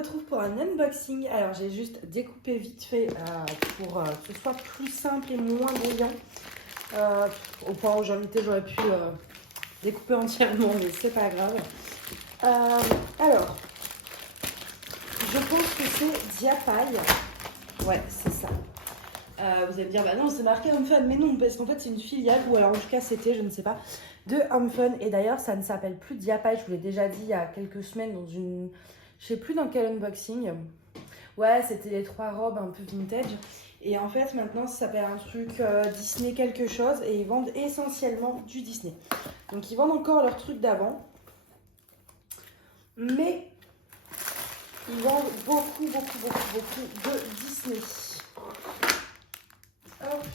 retrouve pour un unboxing. Alors j'ai juste découpé vite fait pour que ce soit plus simple et moins brillant. Au point où j'aurais pu découper entièrement, mais c'est pas grave. Alors, je pense que c'est Diapaille. Ouais, c'est ça. Vous allez me dire, bah non, c'est marqué Home Fun. Mais non, parce qu'en fait, c'est une filiale, ou alors en tout cas, c'était, je ne sais pas, de Home Fun. Et d'ailleurs, ça ne s'appelle plus Diapaille. Je vous l'ai déjà dit il y a quelques semaines dans une... Je sais plus dans quel unboxing. Ouais, c'était les 3 robes un peu vintage. Et en fait, maintenant, ça s'appelle un truc Disney quelque chose. Et ils vendent essentiellement du Disney. Donc, ils vendent encore leurs trucs d'avant. Mais ils vendent beaucoup de Disney. Hop.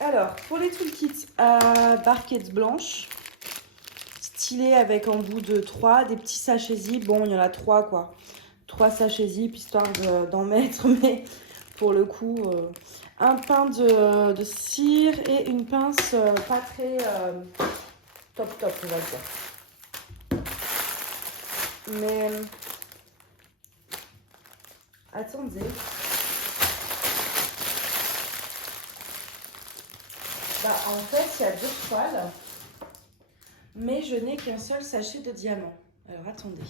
Alors, pour les toolkits, barquette blanche, stylée avec en bout de 3, des petits sachets zip. Bon, il y en a 3 quoi. 3 sachets zip, histoire d'en mettre, mais pour le coup, un pain de cire et une pince pas très top, on va dire. Mais, attendez. Bah, en fait, il y a 2 toiles, mais je n'ai qu'un seul sachet de diamant. Alors, attendez.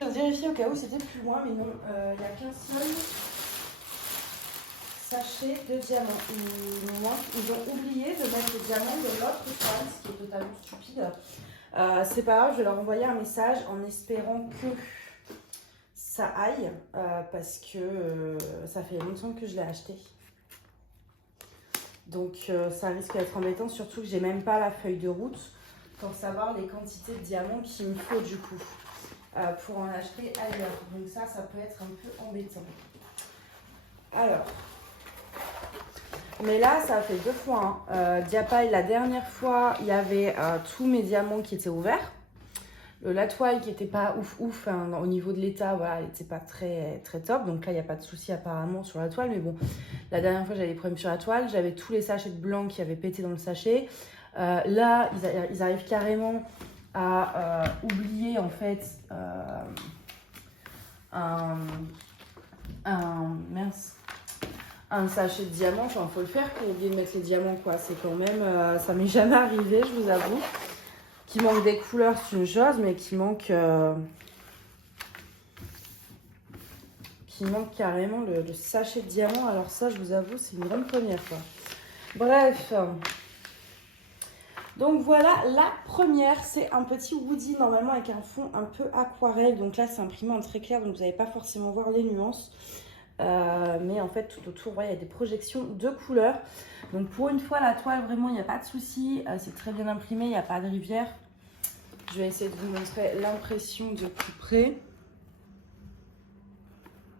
Je vais vérifier au cas où c'était plus loin, mais non, il n'y a qu'un seul sachet de diamant. Ils ont oublié de mettre le diamant de l'autre toile, ce qui est totalement stupide. C'est pas grave, je vais leur envoyer un message en espérant que ça aille, parce que ça fait longtemps que je l'ai acheté. Donc ça risque d'être embêtant, surtout que j'ai même pas la feuille de route pour savoir les quantités de diamants qu'il me faut du coup pour en acheter ailleurs. Donc ça peut être un peu embêtant. Alors, mais là ça fait 2 fois. Diapaille, la dernière fois, il y avait tous mes diamants qui étaient ouverts. La toile qui n'était pas ouf hein, au niveau de l'état, voilà, elle n'était pas très top. Donc là, il n'y a pas de souci apparemment sur la toile. Mais bon, la dernière fois, j'avais des problèmes sur la toile. J'avais tous les sachets de blanc qui avaient pété dans le sachet. Là, ils arrivent carrément à oublier en fait un sachet de diamants. Enfin, il faut le faire pour oublier de mettre les diamants, quoi. C'est quand même... ça m'est jamais arrivé, je vous avoue. Qui manque des couleurs, c'est une chose, mais qui manque carrément le sachet de diamants. Alors ça, je vous avoue, c'est une bonne première fois. Bref. Donc voilà, la première, c'est un petit Woody, normalement avec un fond un peu aquarelle. Donc là, c'est imprimé en très clair, donc vous n'allez pas forcément voir les nuances. Mais en fait, tout autour, il y a des projections de couleurs. Donc pour une fois, la toile, vraiment, il n'y a pas de souci. C'est très bien imprimé, il n'y a pas de rivière. Je vais essayer de vous montrer l'impression de plus près.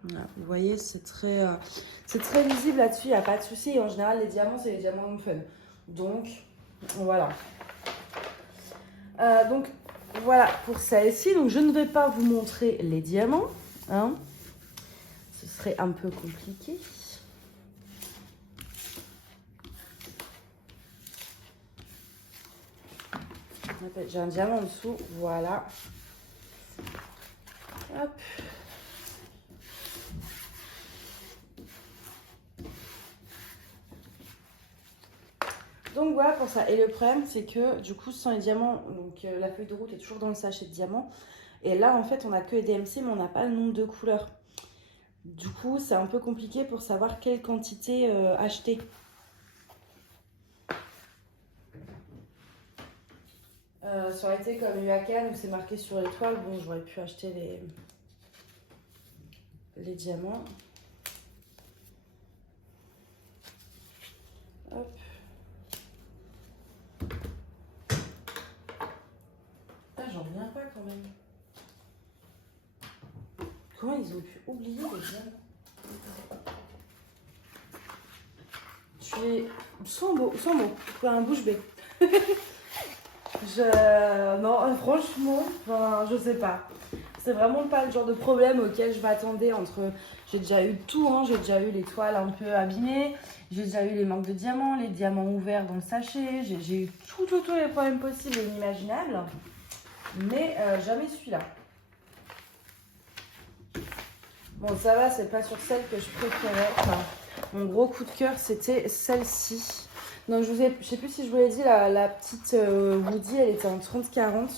Voilà, vous voyez, c'est très visible là-dessus, il n'y a pas de souci. Et en général, les diamants, c'est les diamants Home Fun. Donc, voilà. Donc, voilà pour celle-ci. Donc, je ne vais pas vous montrer les diamants. Hein. Ce serait un peu compliqué. J'ai un diamant en dessous, voilà. Hop. Donc voilà pour ça. Et le problème, c'est que du coup, sans les diamants, donc la feuille de route est toujours dans le sachet de diamants. Et là, en fait, on a que les DMC, mais on n'a pas le nombre de couleurs. Du coup, c'est un peu compliqué pour savoir quelle quantité acheter. Ça aurait été comme UACAN où c'est marqué sur l'étoile. Bon, j'aurais pu acheter les diamants. Hop. Ah, j'en reviens pas quand même. Comment ils ont pu oublier les diamants? Je suis sans mots, un bouche bée. Non, franchement, enfin, je sais pas. C'est vraiment pas le genre de problème auquel je m'attendais entre... J'ai déjà eu tout, hein. J'ai déjà eu les toiles un peu abîmées, j'ai déjà eu les manques de diamants, les diamants ouverts dans le sachet, j'ai eu tous les problèmes possibles et inimaginables, mais jamais celui-là. Bon, ça va, c'est pas sur celle que je préférais. Enfin, mon gros coup de cœur, c'était celle-ci. Donc, je sais plus si je vous l'ai dit, la petite Woody, elle était en 30-40.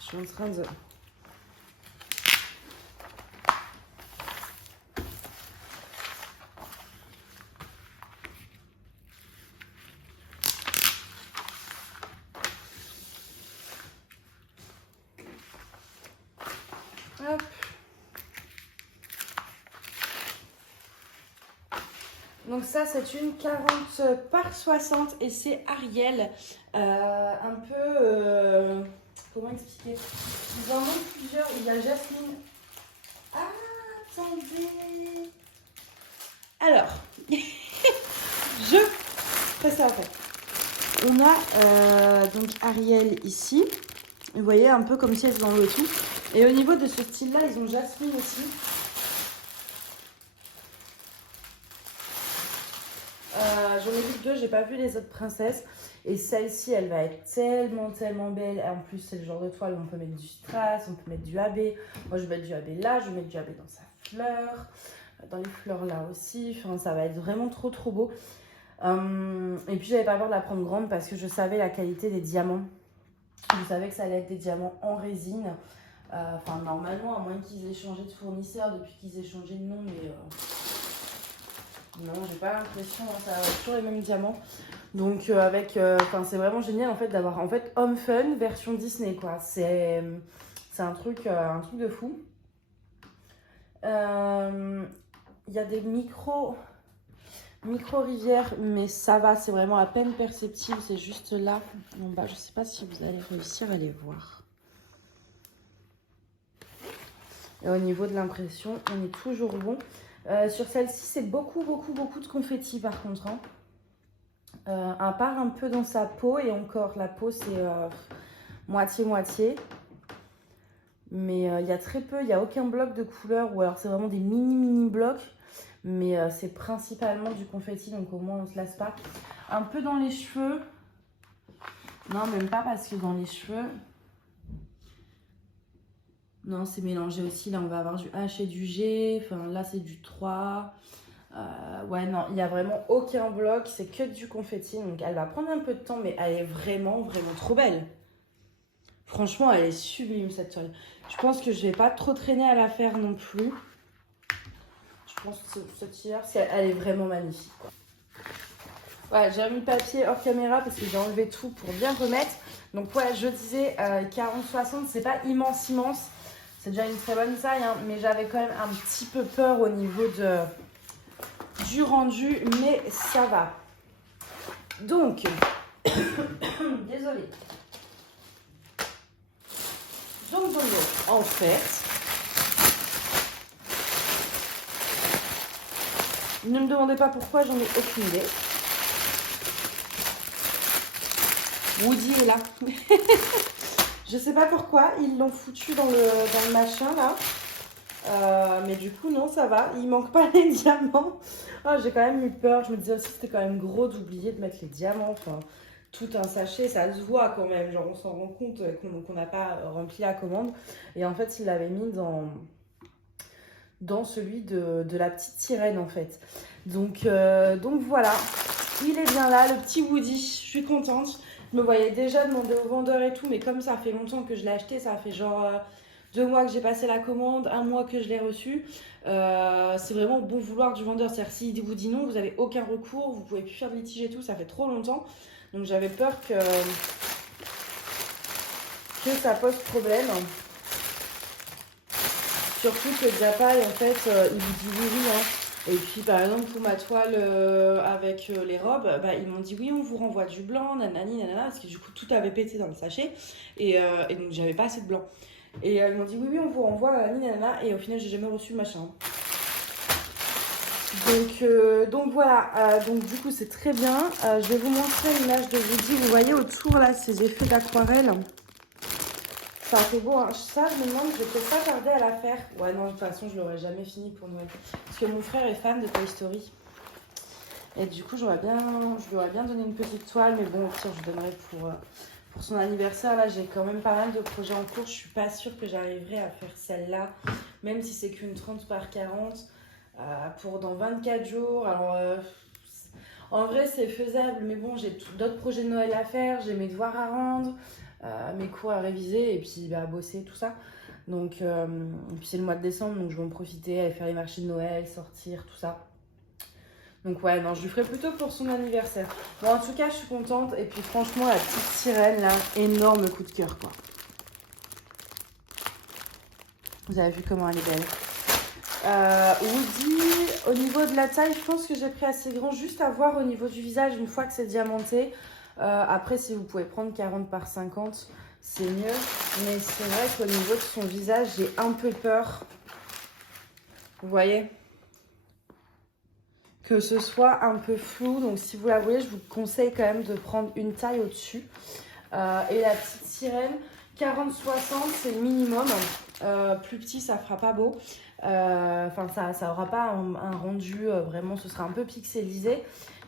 Je suis en train de... Hop. Donc ça, c'est une 40 par 60 et c'est Ariel. Un peu... comment expliquer? Ils en ont plusieurs. Il y a Jasmine. Ah, attendez. Alors, je fais ça en fait. On a donc Ariel ici. Vous voyez, un peu comme si elles enlevaient tout. Et au niveau de ce style-là, ils ont Jasmine aussi. J'en ai vu deux, j'ai pas vu les autres princesses. Et celle-ci, elle va être tellement belle. Et en plus, c'est le genre de toile où on peut mettre du strass, on peut mettre du AB. Moi, je vais mettre du AB là, je vais mettre du AB dans sa fleur. Dans les fleurs là aussi. Enfin, ça va être vraiment trop beau. Et puis, j'avais pas peur de la prendre grande parce que je savais la qualité des diamants. Je savais que ça allait être des diamants en résine. Enfin, normalement, à moins qu'ils aient changé de fournisseur depuis qu'ils aient changé de nom, mais non, j'ai pas l'impression, hein, ça va être toujours les mêmes diamants. Donc, c'est vraiment génial en fait d'avoir en fait Home Fun version Disney, quoi. C'est un truc de fou. Il y a des micro rivières, mais ça va, c'est vraiment à peine perceptible, c'est juste là. En bas, je sais pas si vous allez réussir à les voir. Et au niveau de l'impression, on est toujours bon. Sur celle-ci, c'est beaucoup de confetti par contre. Hein. À part un peu dans sa peau, et encore, la peau c'est moitié-moitié. Mais il y a très peu, il n'y a aucun bloc de couleur, ou alors c'est vraiment des mini blocs. Mais c'est principalement du confetti, donc au moins on ne se lasse pas. Un peu dans les cheveux. Non, même pas, parce que dans les cheveux... Non, c'est mélangé aussi. Là, on va avoir du H et du G. Enfin, là, c'est du 3. Ouais, non, il n'y a vraiment aucun bloc. C'est que du confetti. Donc, elle va prendre un peu de temps, mais elle est vraiment trop belle. Franchement, elle est sublime, cette toile. Je pense que je vais pas trop traîner à la faire non plus. Je pense que cette hier, parce qu'elle est vraiment magnifique, quoi. Ouais, j'ai mis le papier hors caméra parce que j'ai enlevé tout pour bien remettre. Donc, ouais, je disais 40-60, c'est pas immense. C'est déjà une très bonne taille, hein, mais j'avais quand même un petit peu peur au niveau du rendu, mais ça va. Donc, désolée. Donc, en fait, ne me demandez pas pourquoi, j'en ai aucune idée. Woody est là. Je sais pas pourquoi, ils l'ont foutu dans le machin là. Mais du coup, non, ça va. Il manque pas les diamants. Oh, j'ai quand même eu peur. Je me disais aussi que c'était quand même gros d'oublier de mettre les diamants. Enfin, tout un sachet, ça se voit quand même. Genre, on s'en rend compte qu'on n'a pas rempli la commande. Et en fait, il l'avait mis dans celui de la petite sirène en fait. Donc voilà. Il est bien là, le petit Woody. Je suis contente. Je me voyais déjà demander au vendeur et tout, mais comme ça fait longtemps que je l'ai acheté, ça fait genre 2 mois que j'ai passé la commande, 1 mois que je l'ai reçu. C'est vraiment bon vouloir du vendeur. C'est-à-dire s'il vous dit non, vous n'avez aucun recours, vous pouvez plus faire de litige et tout, ça fait trop longtemps. Donc j'avais peur que ça pose problème. Surtout que Japa, en fait, il vous dit oui, hein. Et puis, par exemple, pour ma toile avec les robes, bah, ils m'ont dit oui, on vous renvoie du blanc, nanani, nanana, parce que du coup, tout avait pété dans le sachet. Et donc, j'avais pas assez de blanc. Et ils m'ont dit oui, on vous renvoie, nanani, nanana. Et au final, j'ai jamais reçu le machin. Donc voilà, donc du coup, c'est très bien. Je vais vous montrer l'image de Woody. Vous voyez autour, là, ces effets d'aquarelle. Ça fait beau, hein. Ça, je me demande, je vais peut-être pas tarder à la faire. Ouais, non, de toute façon, je l'aurais jamais fini pour Noël. Parce que mon frère est fan de Toy Story. Et du coup, je lui aurais bien donné une petite toile. Mais bon, au pire, je donnerai pour son anniversaire. Là, j'ai quand même pas mal de projets en cours. Je suis pas sûre que j'arriverai à faire celle-là. même si c'est qu'une 30 par 40, pour dans 24 jours. Alors, en vrai, c'est faisable, mais bon, j'ai d'autres projets de Noël à faire, j'ai mes devoirs à rendre, mes cours à réviser, et puis à bosser, tout ça. Donc, et puis c'est le mois de décembre, donc je vais en profiter, aller faire les marchés de Noël, sortir, tout ça. Donc ouais, non, je lui ferai plutôt pour son anniversaire. Bon, en tout cas, je suis contente. Et puis franchement, la petite sirène, là, énorme coup de cœur, quoi. Vous avez vu comment elle est belle. Woody, au niveau de la taille, je pense que j'ai pris assez grand. Juste à voir au niveau du visage, une fois que c'est diamanté. Après, si vous pouvez prendre 40 par 50, c'est mieux. Mais c'est vrai qu'au niveau de son visage, j'ai un peu peur. Vous voyez ? Que ce soit un peu flou. Donc si vous la voulez, je vous conseille quand même de prendre une taille au-dessus. Et la petite sirène, 40-60, c'est le minimum. Plus petit, ça fera pas beau. Enfin, ça aura pas un rendu vraiment, ce sera un peu pixelisé.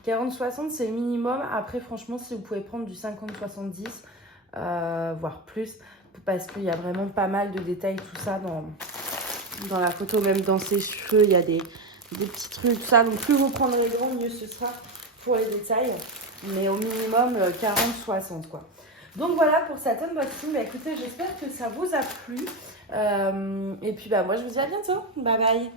40-60, c'est le minimum. Après, franchement, si vous pouvez prendre du 50-70, voire plus, parce qu'il y a vraiment pas mal de détails, tout ça dans la photo, même dans ses cheveux, il y a des petits trucs, tout ça. Donc, plus vous prendrez grand, mieux ce sera pour les détails. Mais au minimum, 40-60, quoi. Donc, voilà pour cet unboxing. Bah, écoutez, j'espère que ça vous a plu. Et puis, bah, moi, je vous dis à bientôt. Bye bye.